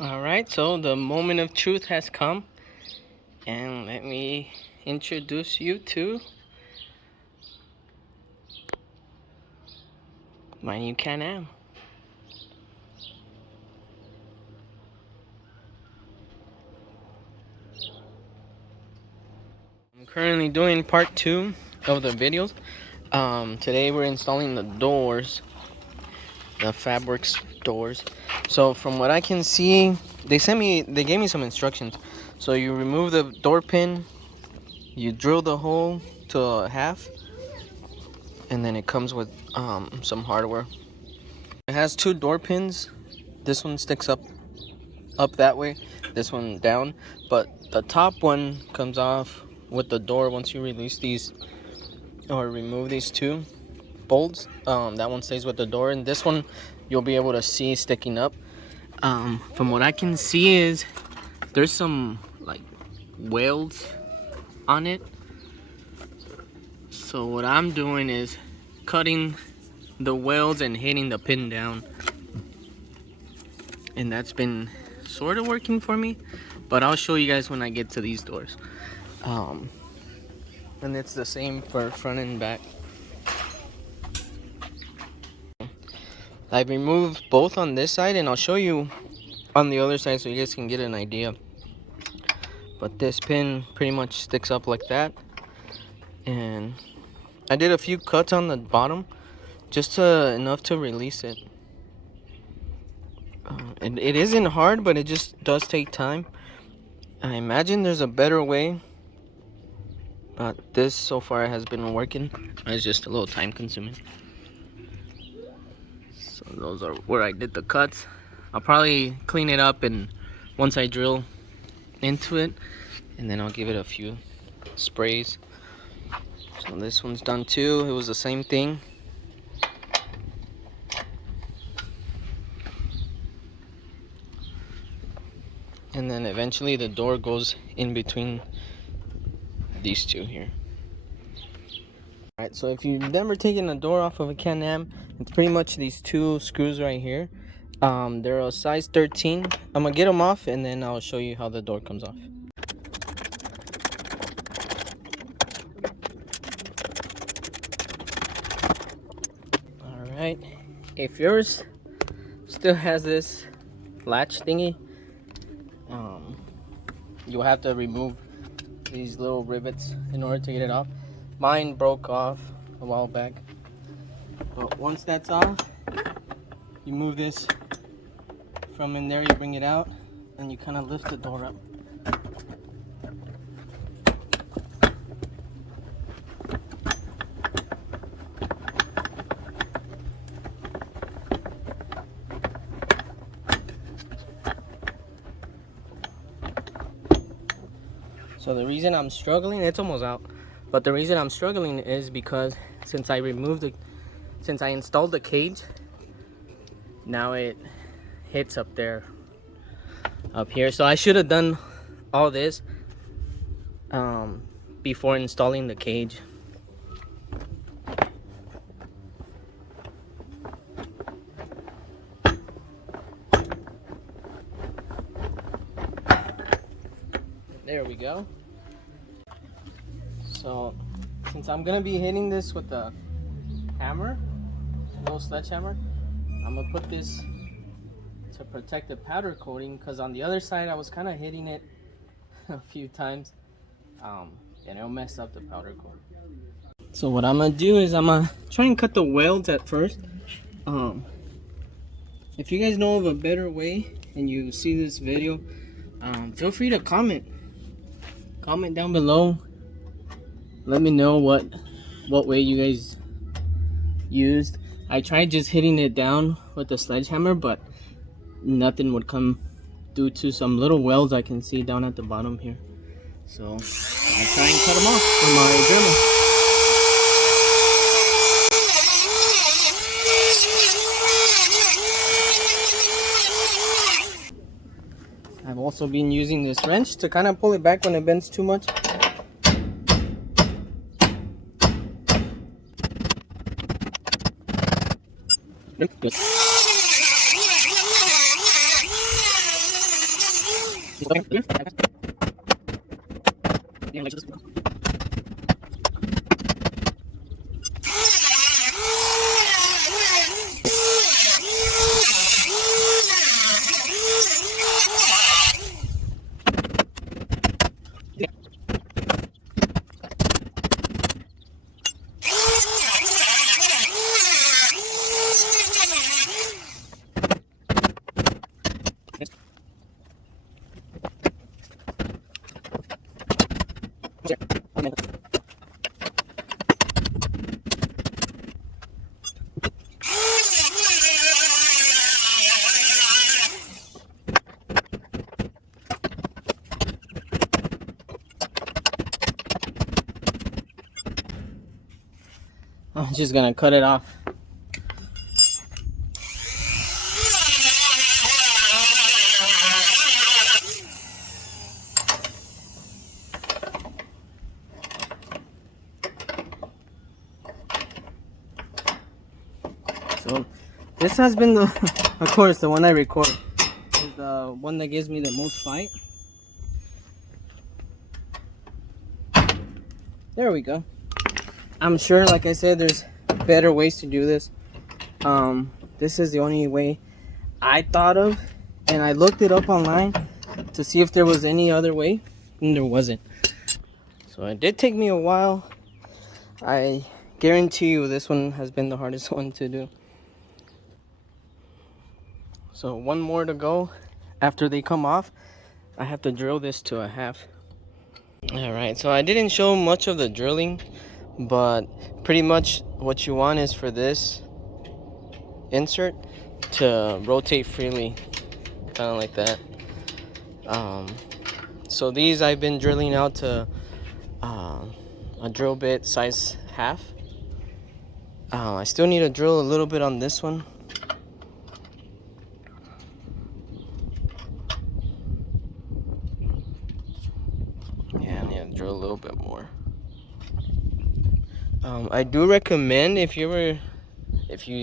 Alright, so the moment of truth has come, and let me introduce you to my new Can-Am. I'm currently doing part 2 of the videos. Today we're installing the doors, the Fabwerx doors. So from what I can see, they gave me some instructions. So you remove the door pin, you drill the hole to a half, and then it comes with some hardware. It has 2 door pins. This one sticks up that way, this one down, but the top one comes off with the door once you release these or remove these 2 bolts. That one stays with the door, and this one you'll be able to see sticking up. From what I can see is there's some like welds on it. So what I'm doing is cutting the welds and hitting the pin down, and that's been sort of working for me, but I'll show you guys when I get to these doors. And it's the same for front and back. I've removed both on this side, and I'll show you on the other side so you guys can get an idea. But this pin pretty much sticks up like that, and I did a few cuts on the bottom, just enough to release it. It isn't hard, but it just does take time. I imagine there's a better way, but this so far has been working. It's just a little time consuming. So those are where I did the cuts. I'll probably clean it up and once I drill into it, and then I'll give it a few sprays. So this one's done too. It was the same thing. And then eventually the door goes in between these 2 here. Alright, so if you've never taken a door off of a Can-Am, it's pretty much these 2 screws right here. They're a size 13. I'm gonna get them off and then I'll show you how the door comes off. Alright, if yours still has this latch thingy, you'll have to remove these little rivets in order to get it off. Mine broke off a while back, but once that's off, you move this from in there, you bring it out, and you kind of lift the door up. So the reason I'm struggling, it's almost out, but the reason I'm struggling is because since I installed the cage, now it hits up here. So I should have done all this before installing the cage. There we go. So since I'm gonna be hitting this with a hammer, a little sledgehammer, I'm gonna put this to protect the powder coating, because on the other side I was kind of hitting it a few times, and it'll mess up the powder coating. So what I'm gonna do is I'm gonna try and cut the welds at first. If you guys know of a better way and you see this video, feel free to comment down below. Let me know what way you guys used. I tried just hitting it down with the sledgehammer, but nothing would come due to some little welds I can see down at the bottom here. So I'll try and cut them off with my Dremel. I've also been using this wrench to kind of pull it back when it bends too much. I'm just gonna cut it off. So this has been the, of course, the one I record is the one that gives me the most fight. There we go. I'm sure, like I said, there's better ways to do this. This is the only way I thought of, and I looked it up online to see if there was any other way, and there wasn't. So it did take me a while. I guarantee you this one has been the hardest one to do. So one more to go. After they come off, I have to drill this to a half. Alright, so I didn't show much of the drilling, but pretty much what you want is for this insert to rotate freely, kind of like that. So these I've been drilling out to a drill bit size half. I still need to drill a little bit on this one. Yeah, I need to drill a little bit more. I do recommend, if you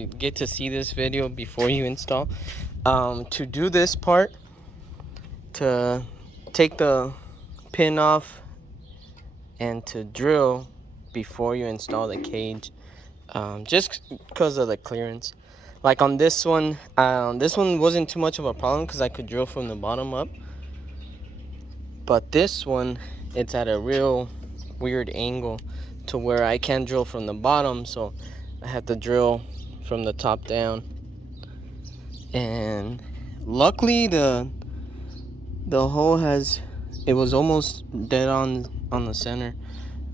get to see this video before you install, to do this part, to take the pin off and to drill before you install the cage, just because of the clearance. Like on this one wasn't too much of a problem because I could drill from the bottom up, but this one, it's at a real weird angle to where I can't drill from the bottom, so I have to drill from the top down. And luckily the hole it was almost dead on the center,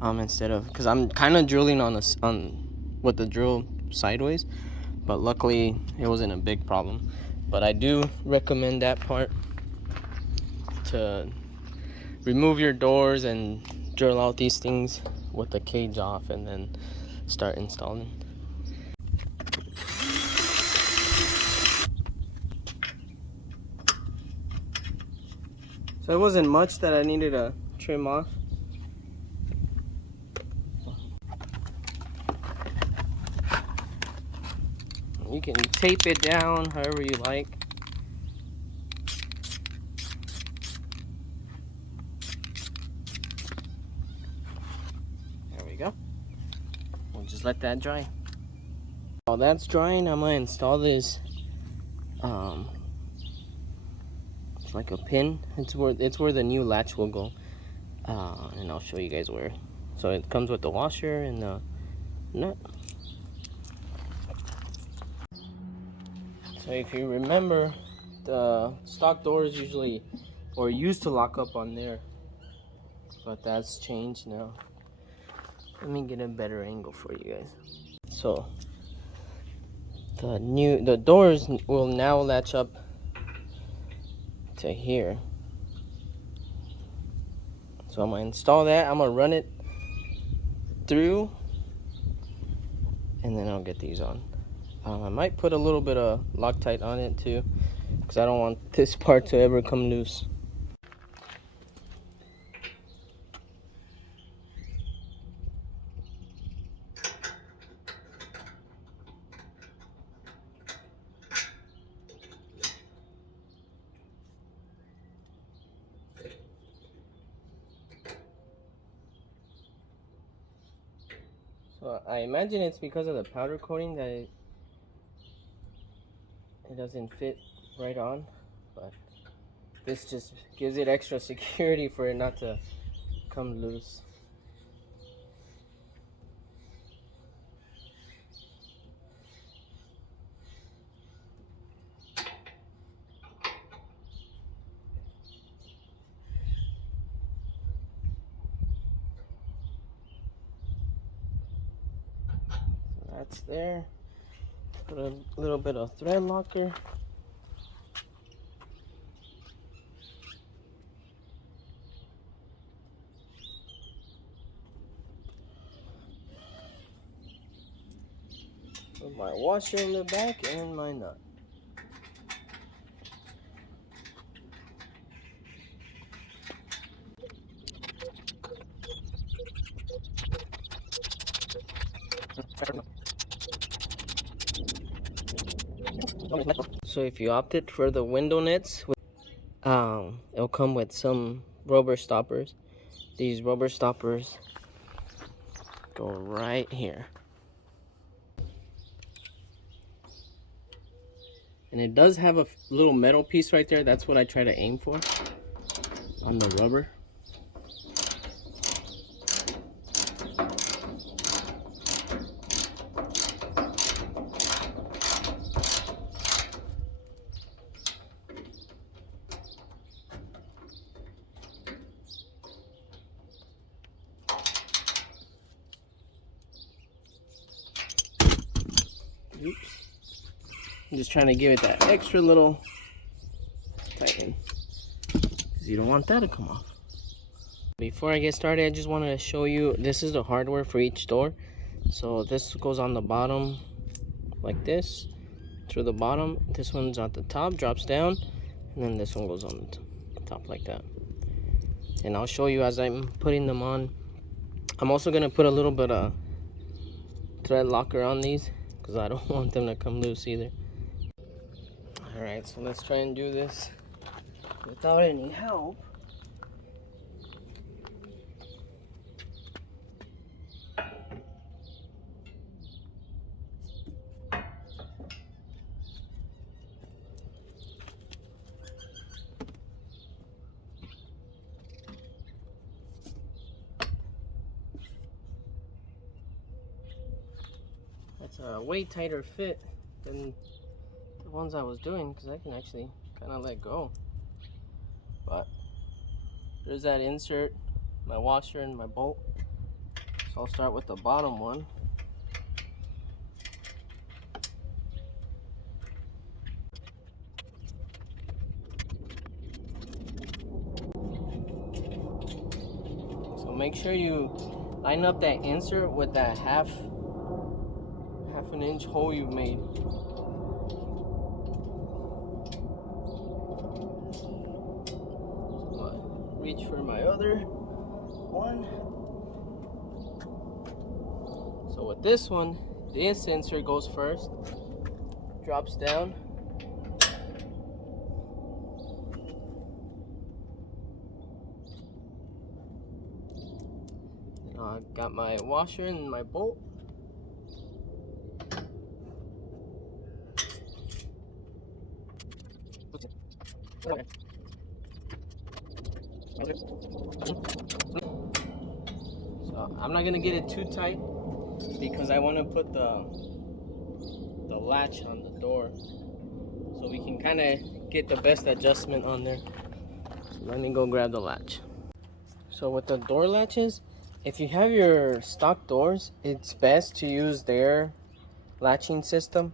instead of, because I'm kind of drilling with the drill sideways, but luckily it wasn't a big problem. But I do recommend that part, to remove your doors and drill out these things with the cage off and then start installing. So it wasn't much that I needed to trim off. You can tape it down however you like. There we go. We'll just let that dry. While that's drying, I'm gonna install this. It's like a pin. It's where the new latch will go. And I'll show you guys where. So it comes with the washer and the nut. So if you remember, the stock doors usually, or used to lock up on there, but that's changed now. Let me get a better angle for you guys. So the doors will now latch up to here. So I'm gonna install that. I'm gonna run it through, and then I'll get these on. I might put a little bit of Loctite on it too, because I don't want this part to ever come loose. So I imagine it's because of the powder coating that it doesn't fit right on, but this just gives it extra security for it not to come loose. So that's there. Put a little bit of thread locker. Put my washer in the back and my nut. So if you opted for the window nets, it'll come with some rubber stoppers. These rubber stoppers go right here. And it does have a little metal piece right there. That's what I try to aim for on the rubber. Oops. I'm just trying to give it that extra little tighten, because you don't want that to come off. Before I get started, I just wanted to show you, this is the hardware for each door. So this goes on the bottom like this, through the bottom. This one's at the top, drops down, and then this one goes on the top like that. And I'll show you as I'm putting them on. I'm also going to put a little bit of thread locker on these, because I don't want them to come loose either. Alright, so let's try and do this without any help. It's a way tighter fit than the ones I was doing, because I can actually kind of let go. But there's that insert, my washer and my bolt. So I'll start with the bottom one. So make sure you line up that insert with that half an inch hole you made. Reach for my other one. So with this one, the sensor goes first, drops down. I got my washer and my bolt. Okay. So I'm not gonna get it too tight because I want to put the latch on the door, so we can kind of get the best adjustment on there. So let me go grab the latch. So with the door latches, if you have your stock doors, it's best to use their latching system,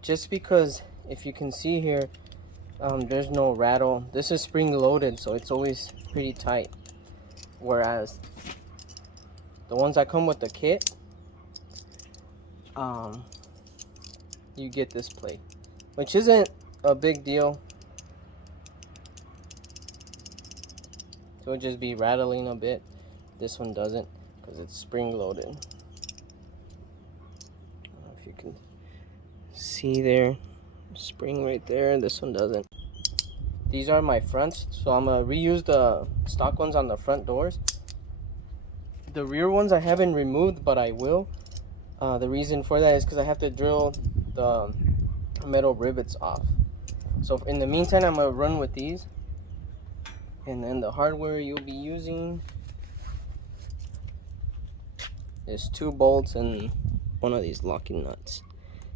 just because if you can see here, there's no rattle. This is spring loaded, so it's always pretty tight, whereas the ones that come with the kit, you get this plate, which isn't a big deal. So it'll just be rattling a bit. This one doesn't, because it's spring loaded. I don't know if you can see there, spring right there. This one doesn't. These are my fronts, so I'm gonna reuse the stock ones on the front doors. The rear ones I haven't removed, but I will. The reason for that is because I have to drill the metal rivets off. So in the meantime, I'm gonna run with these, and then the hardware you'll be using is 2 bolts and one of these locking nuts.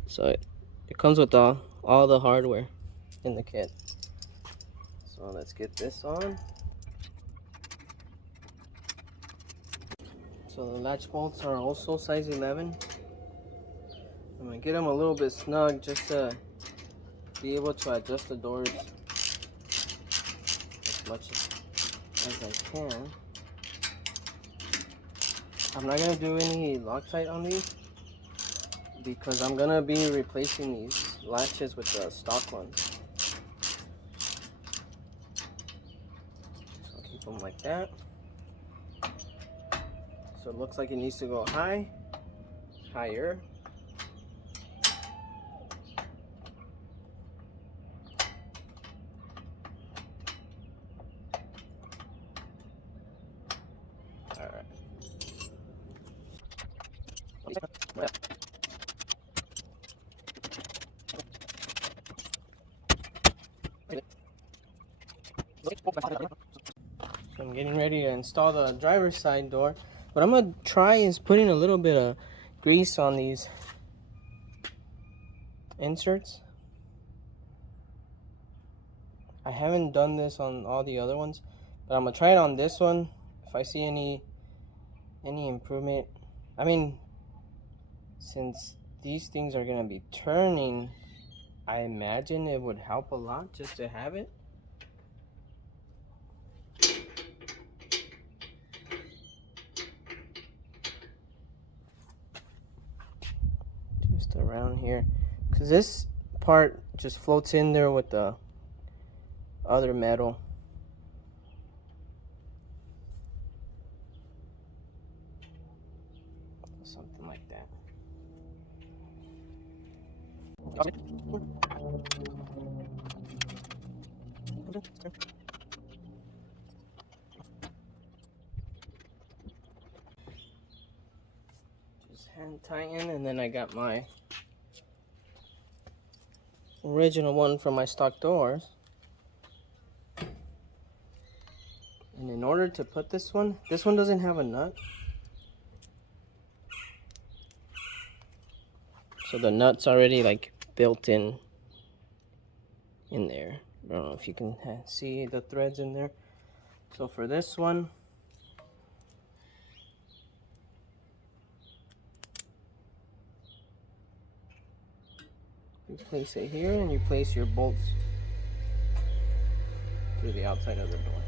So it comes with all the hardware in the kit. So let's get this on. So the latch bolts are also size 11. I'm gonna get them a little bit snug just to be able to adjust the doors as much as I can. I'm not gonna do any Loctite on these because I'm gonna be replacing these latches with the stock ones. So I'll keep them like that. So it looks like it needs to go high, higher. Alright. So I'm getting ready to install the driver's side door. What I'm gonna try is putting a little bit of grease on these inserts. I haven't done this on all the other ones, but I'm gonna try it on this one. If I see any improvement, I mean, since these things are gonna be turning, I imagine it would help a lot just to have it. Just around here, because this part just floats in there with the other metal. Something like that. Just hand tighten, and then I got my original one from my stock doors. And in order to put this one doesn't have a nut. So the nut's already like built in there. I don't know if you can see the threads in there. So for this one, you place it here and you place your bolts through the outside of the door.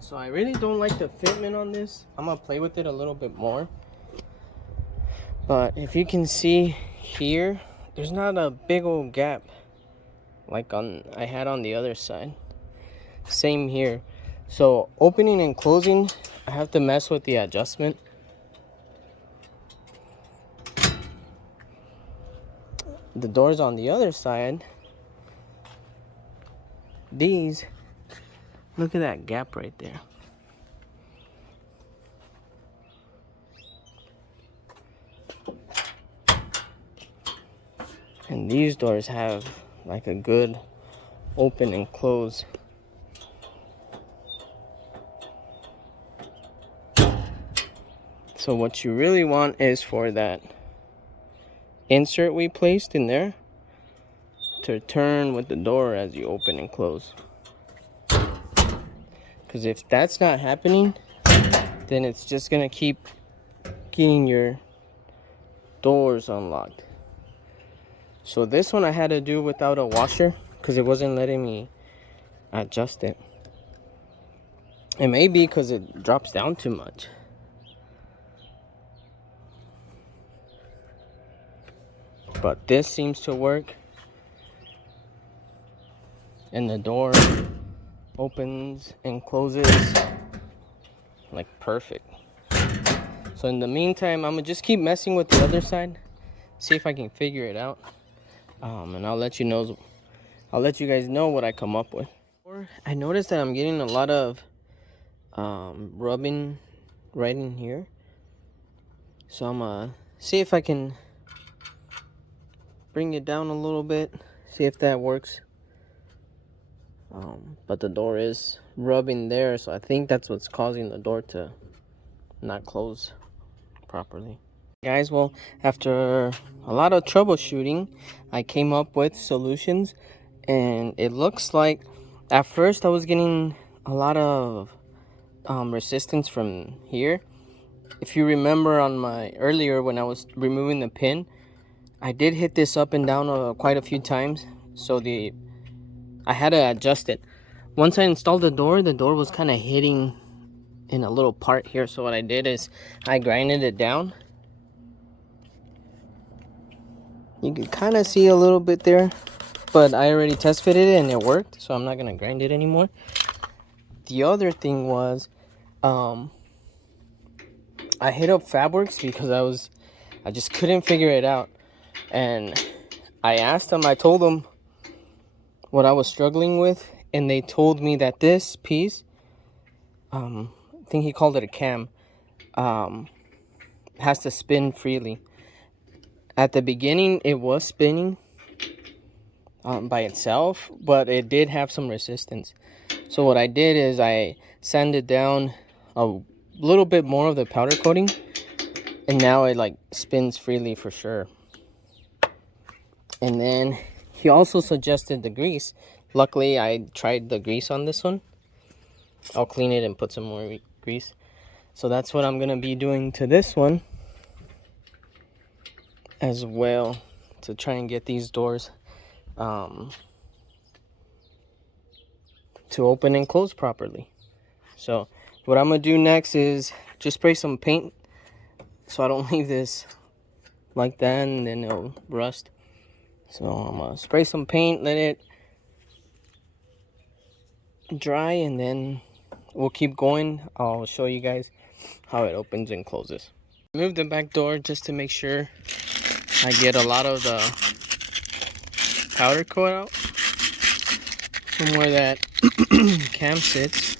So I really don't like the fitment on this. I'm gonna play with it a little bit more. But if you can see here, there's not a big old gap like I had on the other side. Same here. So opening and closing, I have to mess with the adjustment. The doors on the other side, these, look at that gap right there. And these doors have like a good open and close. So what you really want is for that insert we placed in there to turn with the door as you open and close. Because if that's not happening, then it's just gonna keep getting your doors unlocked. So this one I had to do without a washer because it wasn't letting me adjust it. It may be because it drops down too much. But this seems to work. And the door opens and closes like perfect. So in the meantime, I'm gonna just keep messing with the other side see if I can figure it out. And I'll let you know. I'll let you guys know what I come up with. I noticed that I'm getting a lot of rubbing right in here, so I'm gonna see if I can bring it down a little bit, see if that works. But the door is rubbing there, so I think that's what's causing the door to not close properly. Guys, well, after a lot of troubleshooting, I came up with solutions, and it looks like at first I was getting a lot of resistance from here. If you remember on my earlier when I was removing the pin, I did hit this up and down quite a few times, so I had to adjust it. Once I installed the door was kind of hitting in a little part here, so what I did is I grinded it down. You can kind of see a little bit there, but I already test fitted it and it worked, so I'm not gonna grind it anymore. The other thing was I hit up Fabwerx because I just couldn't figure it out, and I asked them, I told them what I was struggling with, and they told me that this piece, I think he called it a cam, has to spin freely. At the beginning, it was spinning by itself, but it did have some resistance. So what I did is I sanded down a little bit more of the powder coating, and now it like spins freely for sure. And then he also suggested the grease. Luckily, I tried the grease on this one. I'll clean it and put some more grease. So that's what I'm gonna be doing to this one as well, to try and get these doors to open and close properly. So what I'm gonna do next is just spray some paint so I don't leave this like that and then it'll rust. So I'm gonna spray some paint, let it dry, and then we'll keep going. I'll show you guys how it opens and closes. Move the back door just to make sure I get a lot of the powder coat out from where that cam sits.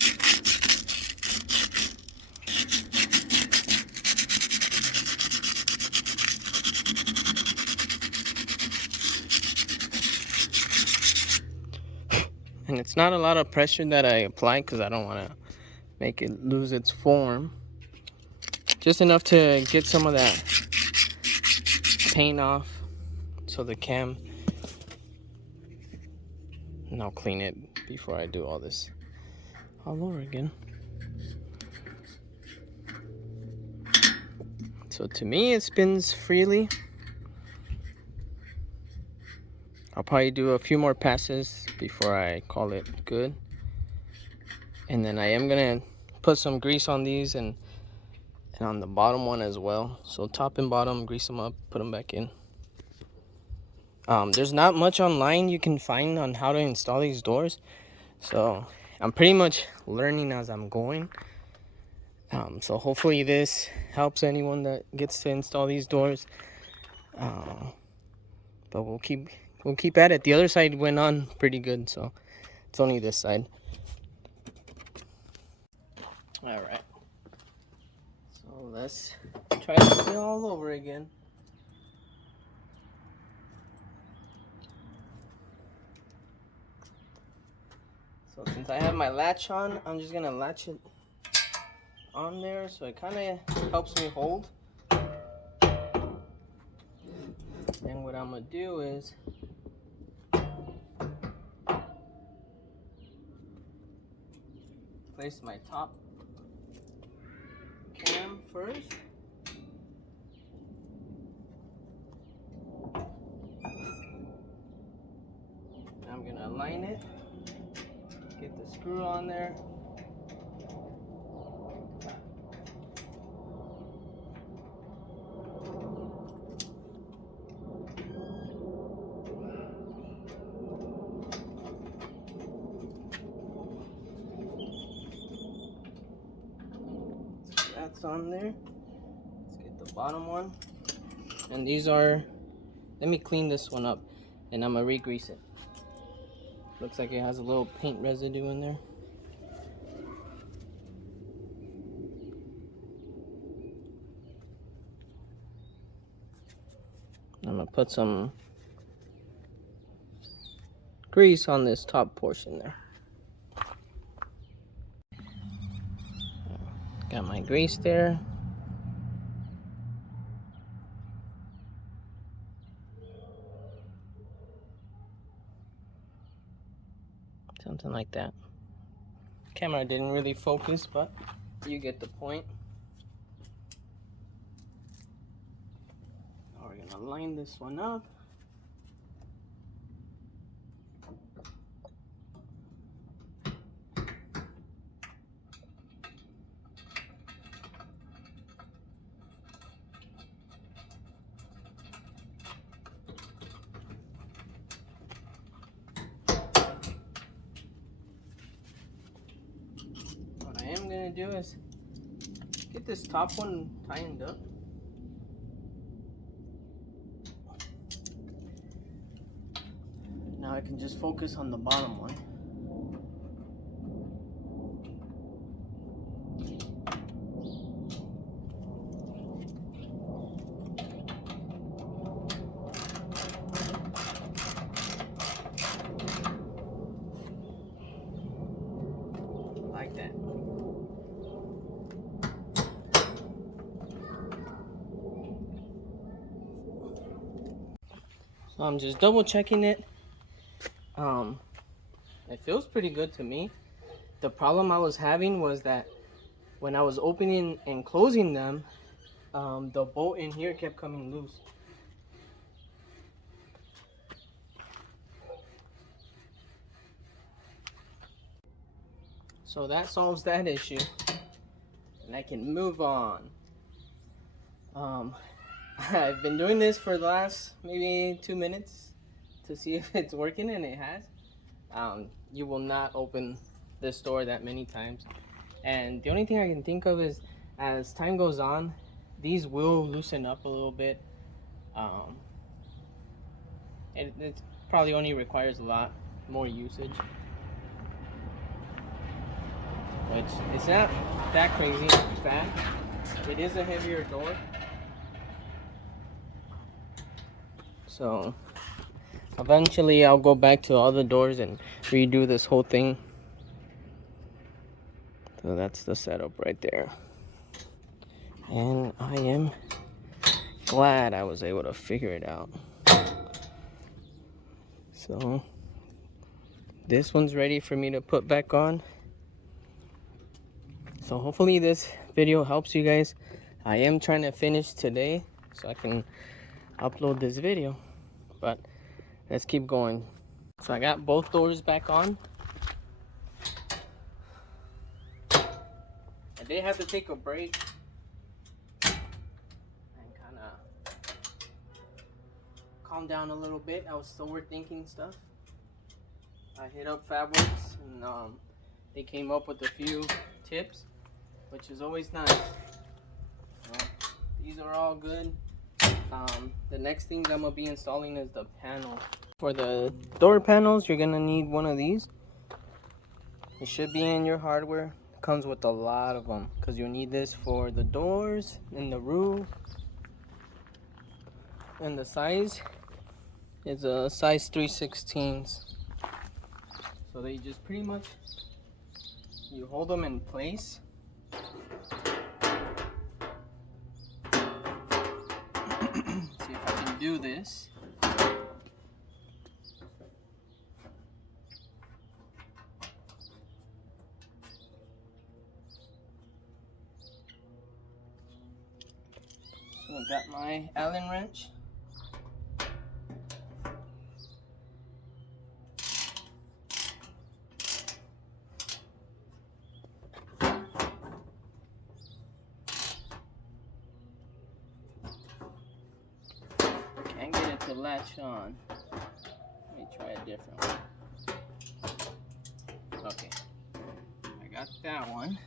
And it's not a lot of pressure that I apply because I don't want to make it lose its form. Just enough to get some of that paint off so the cam, and I'll clean it before I do all this all over again. So to me it spins freely. I'll probably do a few more passes before I call it good. And then I am gonna put some grease on these and on the bottom one as well. So top and bottom, grease them up, put them back in. There's not much online you can find on how to install these doors, so I'm pretty much learning as I'm going. So hopefully this helps anyone that gets to install these doors. But we'll keep at it. The other side went on pretty good, so it's only this side. All right. So let's try this all over again. So since I have my latch on, I'm just gonna latch it on there so it kind of helps me hold. And what I'm gonna do is place my top cam first. I'm gonna align it, get the screw on there. So that's on there. Let's get the bottom one. And these are let me clean this one up and I'm gonna re-grease it. Looks like it has a little paint residue in there. I'm gonna put some grease on this top portion there. Got my grease there. Something like that. Camera didn't really focus, but you get the point. Now we're gonna line this one up. What I am gonna do is get this top one tightened up. Now I can just focus on the bottom one. Like that. So I'm just double checking it. It feels pretty good to me. The problem I was having was that when I was opening and closing them, the bolt in here kept coming loose. So that solves that issue, and I can move on. I've been doing this for the last maybe 2 minutes to see if it's working, and it has. You will not open this door that many times, and the only thing I can think of is as time goes on, these will loosen up a little bit. It probably only requires a lot more usage, which it's not that crazy. In fact, it is a heavier door, so eventually I'll go back to all the doors and redo this whole thing. So that's the setup right there, and I am glad I was able to figure it out. So this one's ready for me to put back on. So hopefully this video helps you guys. I am trying to finish today so I can upload this video, but let's keep going. So I got both doors back on. I did have to take a break and kind of calm down a little bit. I was still overthinking stuff. I hit up Fabwerx and they came up with a few tips, which is always nice. These are all good. The next thing I'm gonna be installing is the panel. For the door panels, you're gonna need one of these. It should be in your hardware. It comes with a lot of them because you need this for the doors and the roof. And the size is a size 3/16. So they just pretty much, you hold them in place. See if I can do this. So I got my Allen wrench. Can't get it to latch on. Let me try a different one. Okay, I got that one.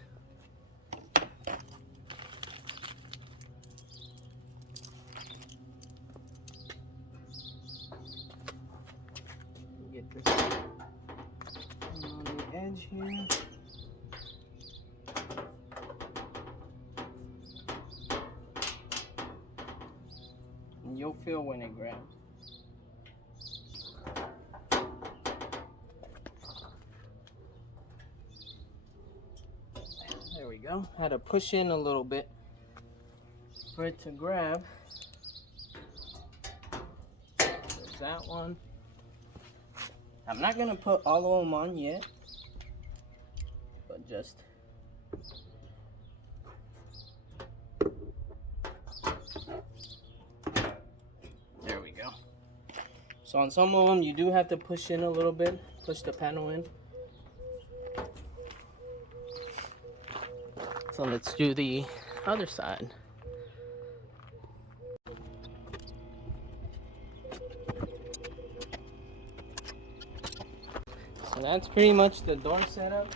And on the edge here. And you'll feel when it grabs. There we go. Had to push in a little bit for it to grab. There's that one. I'm not gonna put all of them on yet, but just there we go. So on some of them you do have to push in a little bit, push the panel in. So let's do the other side. So that's pretty much the door setup.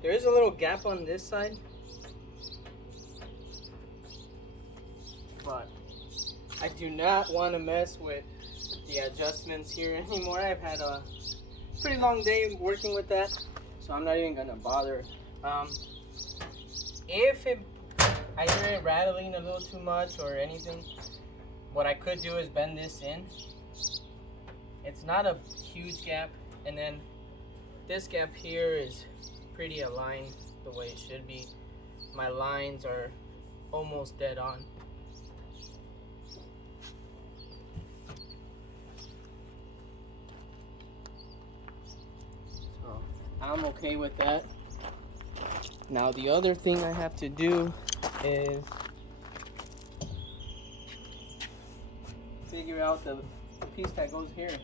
There is a little gap on this side, but I do not want to mess with the adjustments here anymore. I've had a pretty long day working with that, so I'm not even gonna bother. If I hear it rattling a little too much or anything, what I could do is bend this in. It's not a huge gap, and then this gap here is pretty aligned the way it should be. My lines are almost dead on. So I'm okay with that. Now the other thing I have to do is figure out the piece that goes here,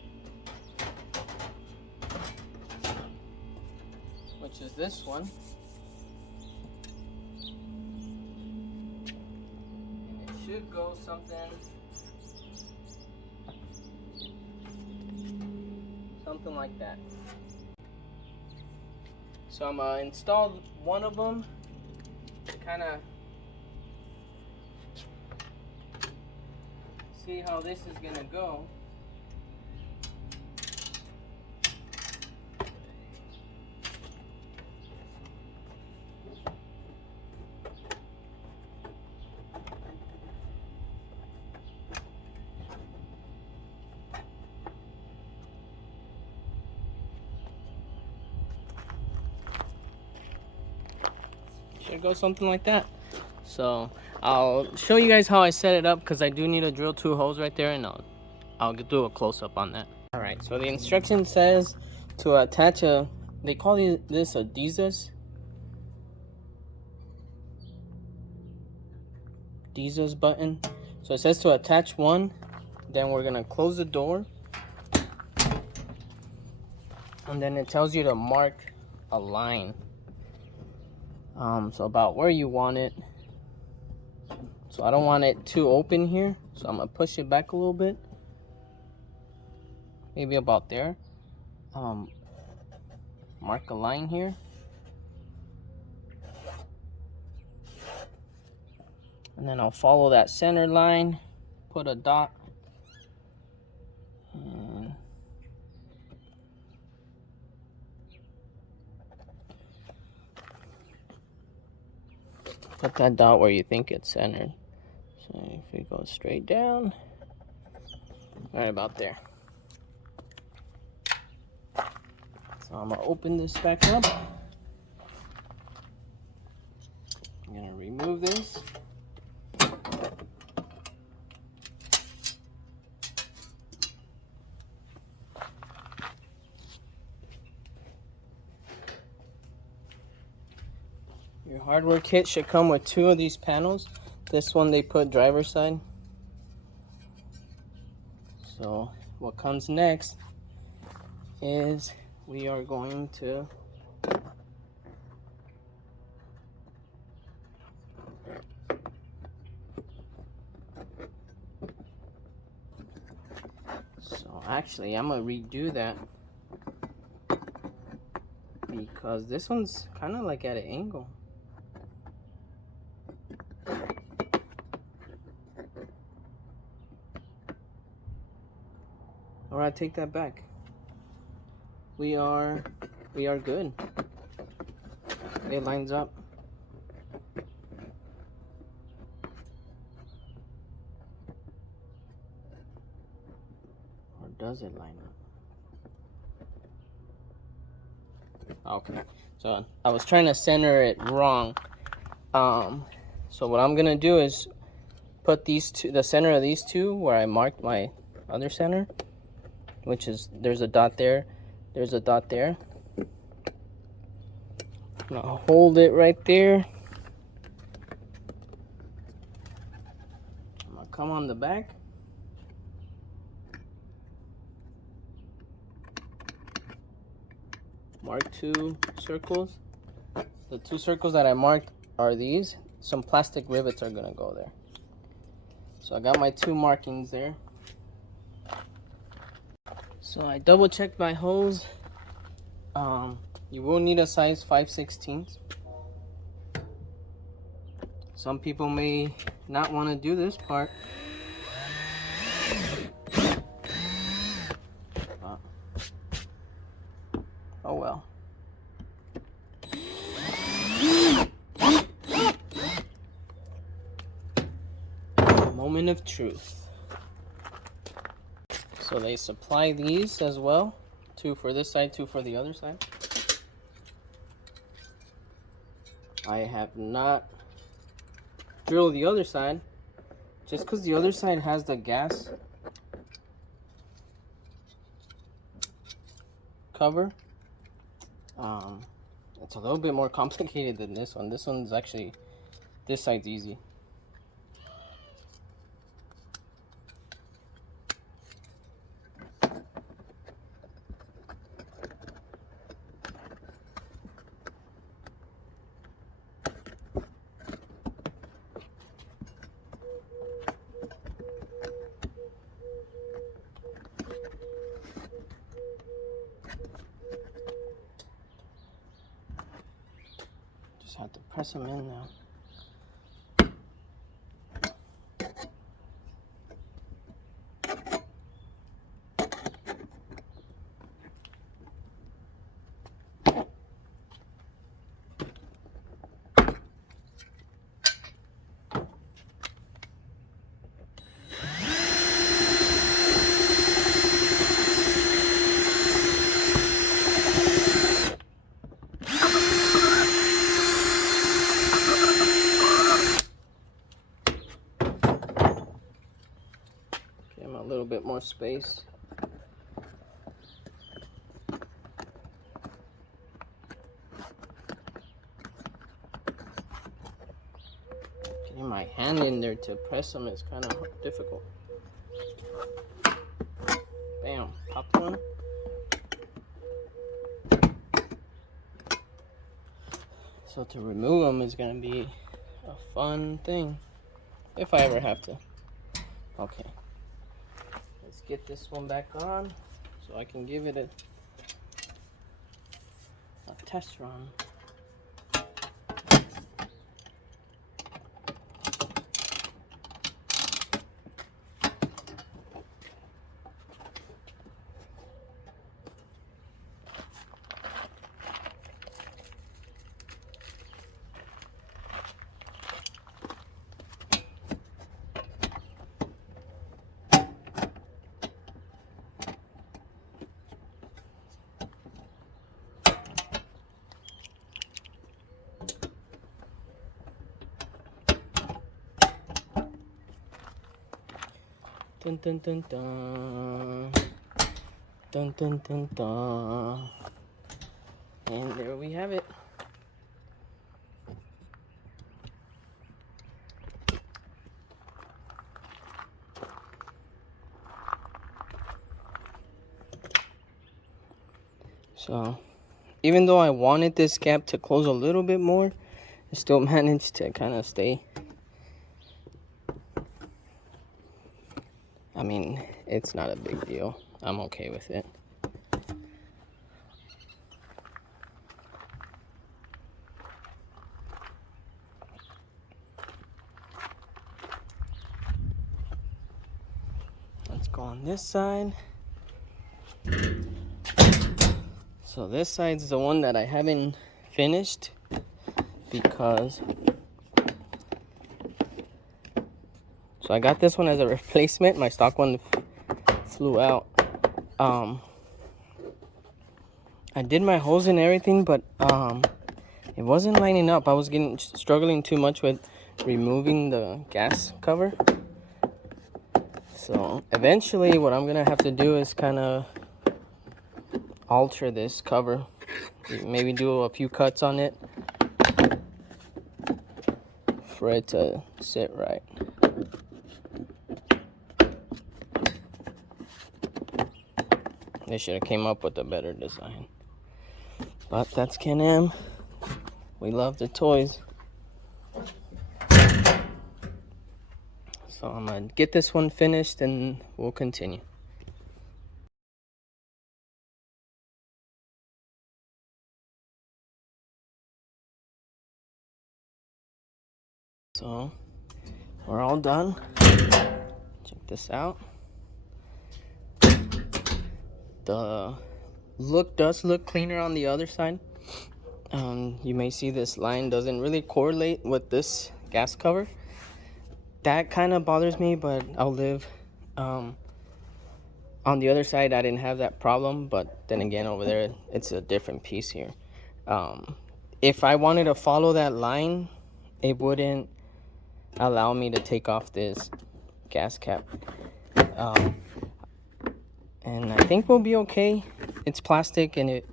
which is this one. And it should go something like that. So I'm gonna install one of them, kind of see how this is gonna go. Should go something like that. So I'll show you guys how I set it up, because I do need to drill 2 holes right there, and I'll do a close-up on that. All right, so the instruction says to attach they call this a Jesus button. So it says to attach one, then we're gonna close the door, and then it tells you to mark a line, so about where you want it. So I don't want it too open here, so I'm gonna push it back a little bit, maybe about there. Mark a line here, and then I'll follow that center line, put a dot, and put that dot where you think it's centered. So if we go straight down, right about there. So I'm gonna open this back up. I'm gonna remove this. Your hardware kit should come with 2 of these panels. This one they put driver's side. So what comes next is we are going to actually I'm gonna redo that, because this one's kind of like at an angle. or I take that back. We are good. It lines up. Or does it line up? Okay, so I was trying to center it wrong. So what I'm gonna do is put these two, the center of these two, where I marked my other center, which is, there's a dot there, there's a dot there. I'm gonna hold it right there. I'm gonna come on the back. Mark 2 circles. The 2 circles that I marked are these. Some plastic rivets are gonna go there. So I got my 2 markings there. So I double checked my hose. You will need a size 5/16. Some people may not want to do this part. Oh well. Moment of truth. So they supply these as well. 2 for this side, 2 for the other side. I have not drilled the other side, just because the other side has the gas cover. It's a little bit more complicated than this one. This one's actually, this side's easy. Just have to press them in now. A little bit more space. Getting my hand in there to press them is kind of difficult. Bam, popped one. So to remove them is going to be a fun thing, if I ever have to. Okay. Let's get this one back on so I can give it a test run. Dun dun dun dun. Dun dun dun dun. And there we have it. So, even though I wanted this gap to close a little bit more, I still managed to kind of stay. I mean, it's not a big deal. I'm okay with it. Let's go on this side. So this side's the one that I haven't finished because I got this one as a replacement. My stock one flew out. I did my holes and everything, but it wasn't lining up. I was struggling too much with removing the gas cover. So eventually what I'm gonna have to do is kind of alter this cover. Maybe do a few cuts on it for it to sit right. They should have came up with a better design. But that's Can-Am. We love the toys. So I'm gonna get this one finished and we'll continue. So we're all done. Check this out. The look does look cleaner on the other side. You may see this line doesn't really correlate with this gas cover. That kind of bothers me, but I'll live. On the other side I didn't have that problem, but then again over there it's a different piece here. If I wanted to follow that line, it wouldn't allow me to take off this gas cap. And I think we'll be okay. It's plastic and it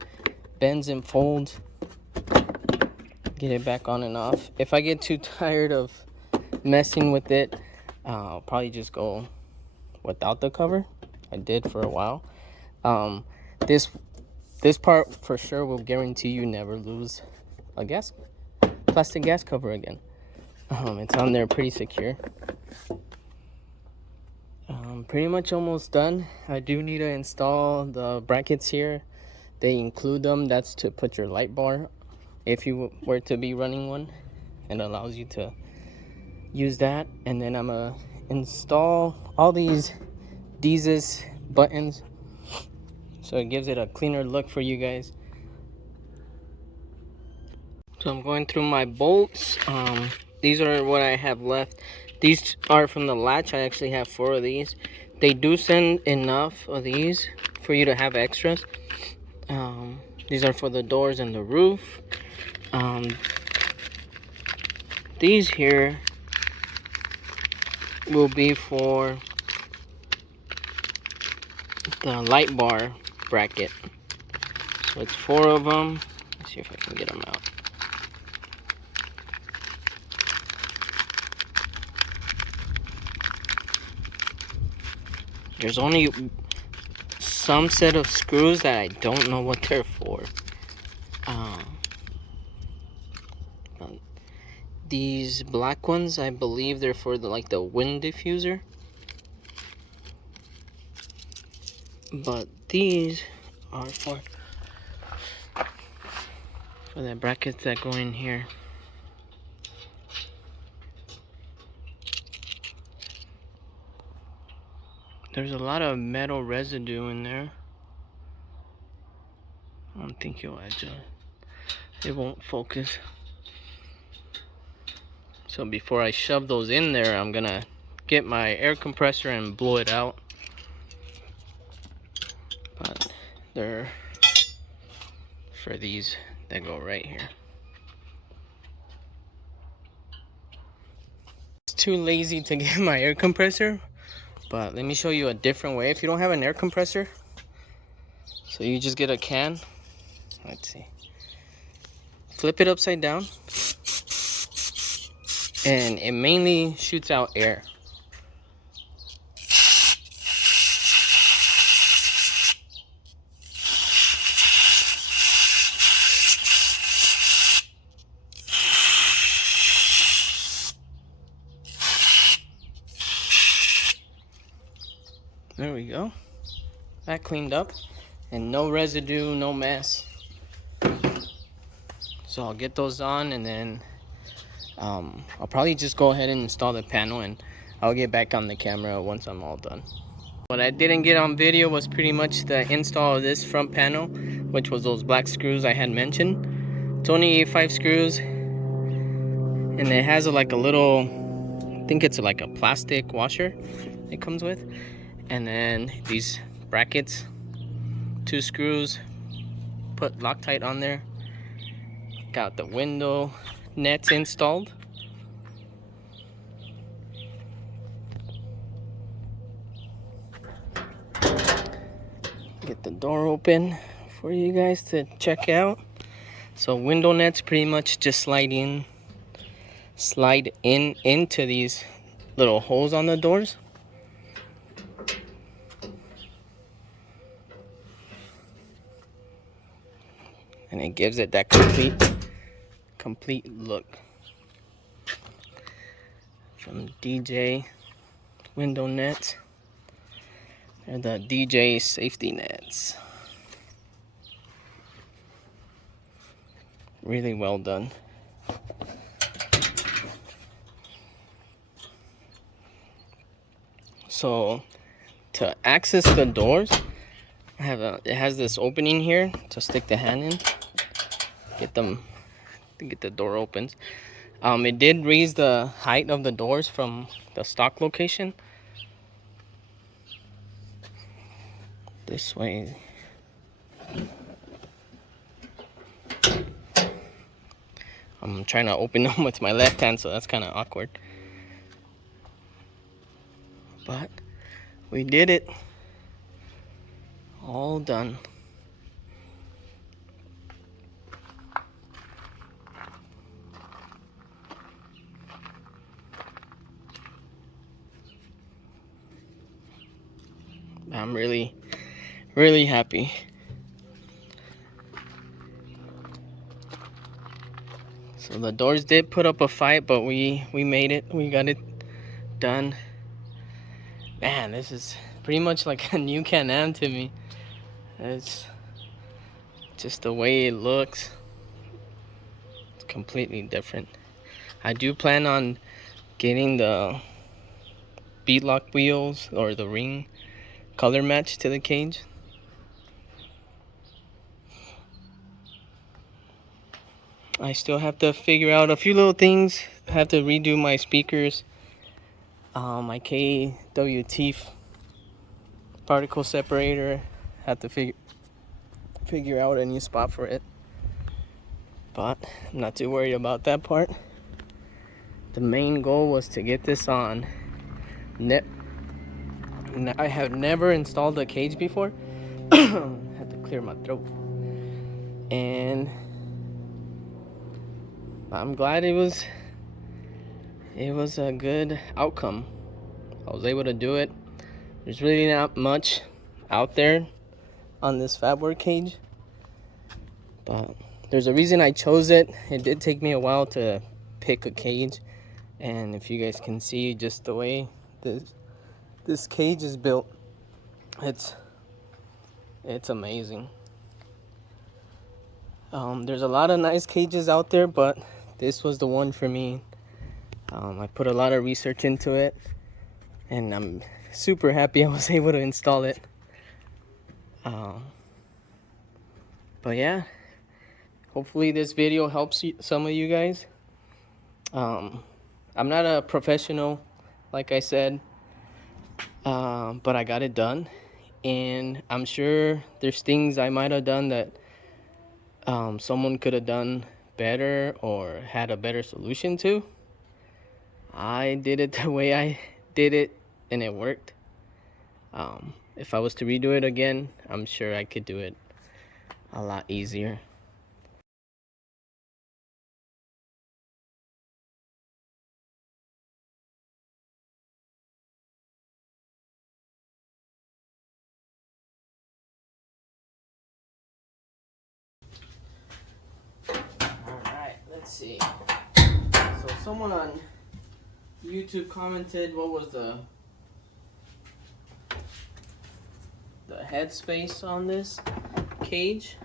bends and folds. Get it back on and off. If I get too tired of messing with it, I'll probably just go without the cover. I did for a while. This part for sure will guarantee you never lose a plastic gas cover again. It's on there pretty secure. Pretty much almost done. I do need to install the brackets here. They include them. That's to put your light bar if you were to be running one. It allows you to use that. And then I'm gonna install all these buttons so it gives it a cleaner look for you guys. So I'm going through my bolts. These are what I have left. These are from the latch. I actually have 4 of these. They do send enough of these for you to have extras. These are for the doors and the roof. These here will be for the light bar bracket. So it's 4 of them. Let's see if I can get them out. There's only some set of screws that I don't know what they're for. These black ones, I believe they're for the wind diffuser. But these are for the brackets that go in here. There's a lot of metal residue in there. I don't think you'll adjust. It won't focus. So before I shove those in there, I'm gonna get my air compressor and blow it out. But they're for these that go right here. It's too lazy to get my air compressor. But let me show you a different way. If you don't have an air compressor, so you just get a can. Let's see. Flip it upside down. And it mainly shoots out air. There we go. That cleaned up and no residue, no mess. So I'll get those on and then I'll probably just go ahead and install the panel and I'll get back on the camera once I'm all done. What I didn't get on video was pretty much the install of this front panel. which was those black screws I had mentioned. It's only 5 screws, and it has like a little, I think it's like a plastic washer it comes with, and then these brackets, 2 screws, put Loctite on there. Got the window nets installed. Get the door open for you guys to check out. So window nets pretty much just slide in into these little holes on the doors. And it gives it that complete look. From DJ window nets. They're the DJ safety nets. Really well done. So to access the doors, it has this opening here to stick the hand in. Get the door opens. It did raise the height of the doors from the stock location. This way. I'm trying to open them with my left hand, so that's kind of awkward. But we did it. All done. I'm really happy. So the doors did put up a fight, but we made it. We got it done. Man, this is pretty much like a new Can-Am to me. It's just the way it looks. It's completely different. I do plan on getting the beadlock wheels or the ring color match to the cage. I still have to figure out a few little things. I have to redo my speakers, my KWT particle separator. Have to figure out a new spot for it, but I'm not too worried about that part. The main goal was to get this on. I have never installed a cage before. Had to clear my throat, and I'm glad it was a good outcome. I was able to do it. There's really not much out there on this Fabwerx cage, but there's a reason I chose it. It did take me a while to pick a cage, and if you guys can see just the way this cage is built, it's amazing. There's a lot of nice cages out there, but this was the one for me. I put a lot of research into it, and I'm super happy I was able to install it. But yeah, hopefully this video helps some of you guys. I'm not a professional, like I said, but I got it done, and I'm sure there's things I might have done that someone could have done better or had a better solution to. I did it the way I did it, and it worked. If I was to redo it again, I'm sure I could do it a lot easier. Alright, let's see. So someone on YouTube commented what was the head space on this cage.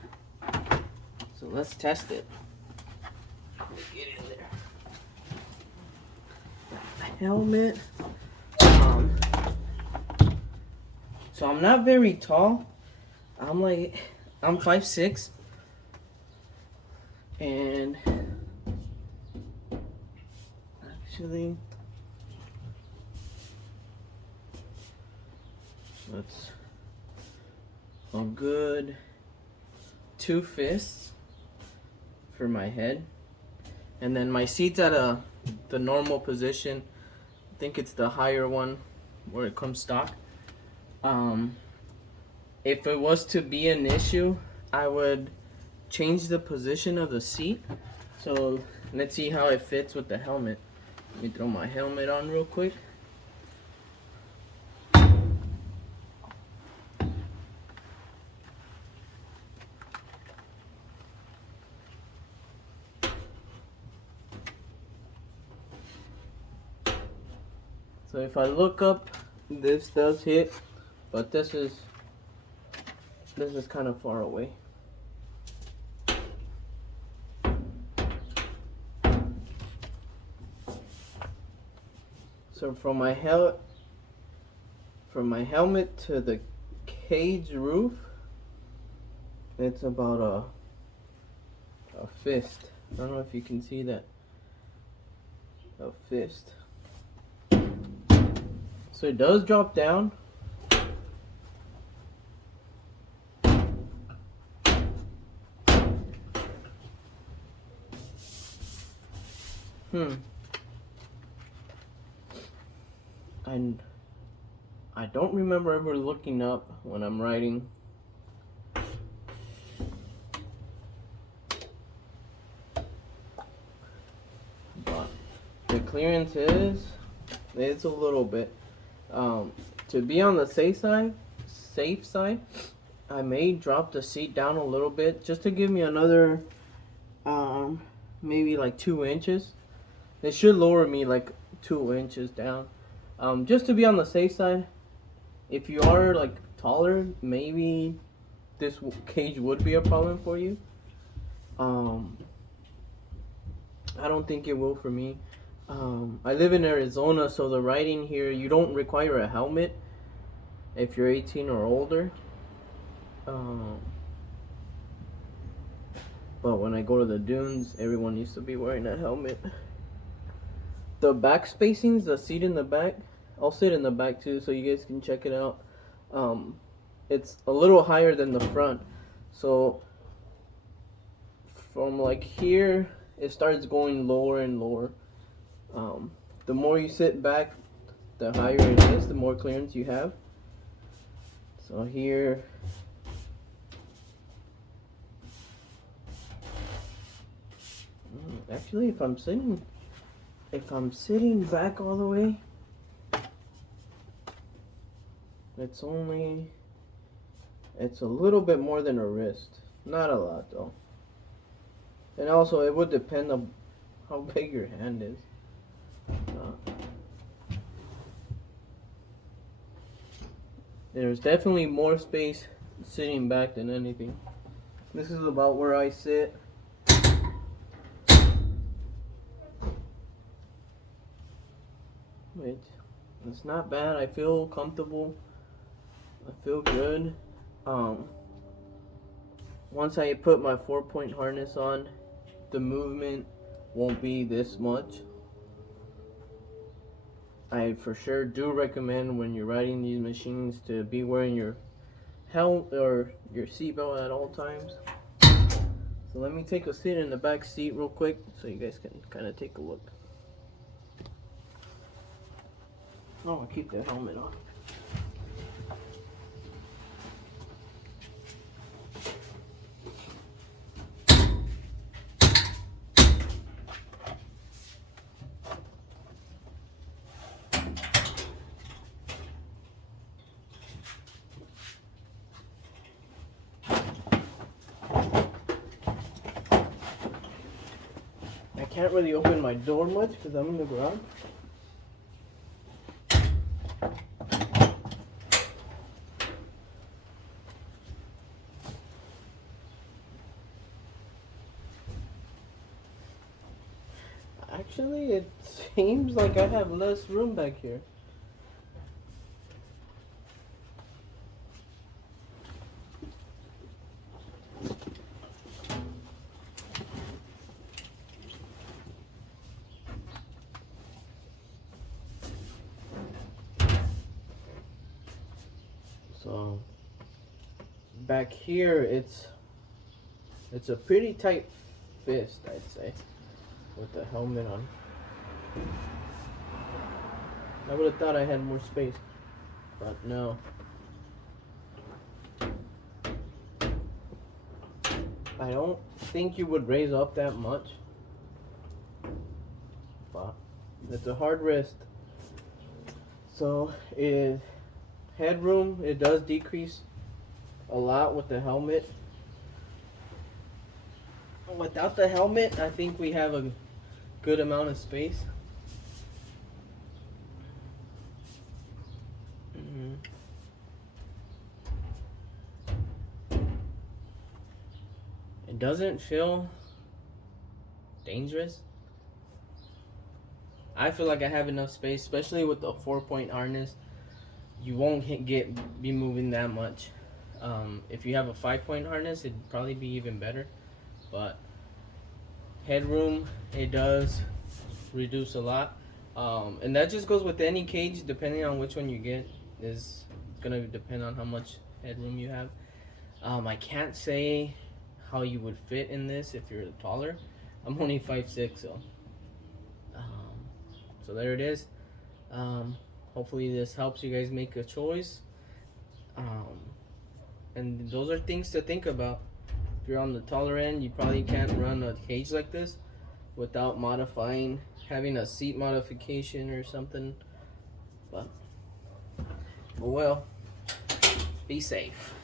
So let's test it. Let me get in there. The helmet. So I'm not very tall. I'm like I'm 5'6", and actually, that's a good 2 fists for my head, and then my seat's at the normal position. I think it's the higher one where it comes stock. If it was to be an issue, I would change the position of the seat. So let's see how it fits with the helmet. Let me throw my helmet on real quick. So if I look up, this does hit, but this is kind of far away. So from my helmet to the cage roof, it's about a fist. I don't know if you can see that. A fist. So it does drop down. And I don't remember ever looking up when I'm riding. But the clearance it's a little bit. To be on the safe side, I may drop the seat down a little bit just to give me another maybe like 2 inches. It should lower me like 2 inches down. Just to be on the safe side. If you are like taller, maybe this cage would be a problem for you. I don't think it will for me. I live in Arizona, so the riding here, you don't require a helmet if you're 18 or older. But when I go to the dunes, everyone needs to be wearing a helmet. The back spacings, the seat in the back, I'll sit in the back too so you guys can check it out. It's a little higher than the front, so from like here it starts going lower and lower. The more you sit back, the higher it is, the more clearance you have. So here, actually if I'm sitting back all the way, it's a little bit more than a wrist. Not a lot though. And also it would depend on how big your hand is. There's definitely more space sitting back than anything. This is about where I sit. It's not bad. I feel comfortable. I feel good. Once I put my 4-point harness on, the movement won't be this much. I for sure do recommend when you're riding these machines to be wearing your helmet or your seatbelt at all times. So let me take a sit in the back seat real quick so you guys can kind of take a look. Oh, I'll keep the helmet on. I can't really open my door much because I'm in the garage. Actually, it seems like I have less room back here. So back here, it's a pretty tight fist, I'd say, with the helmet on. I would have thought I had more space, but no. I don't think you would raise up that much, but it's a hard wrist. So headroom, it does decrease a lot with the helmet. Without the helmet, I think we have a good amount of space. It doesn't feel dangerous. I feel like I have enough space, especially with the 4-point harness. You won't be moving that much. If you have a 5-point harness, it'd probably be even better. But headroom, it does reduce a lot, and that just goes with any cage. Depending on which one you get, is gonna depend on how much headroom you have. I can't say how you would fit in this if you're taller. I'm only 5'6", so there it is. Hopefully this helps you guys make a choice. And those are things to think about. If you're on the taller end, you probably can't run a cage like this without having a seat modification or something. But well, be safe.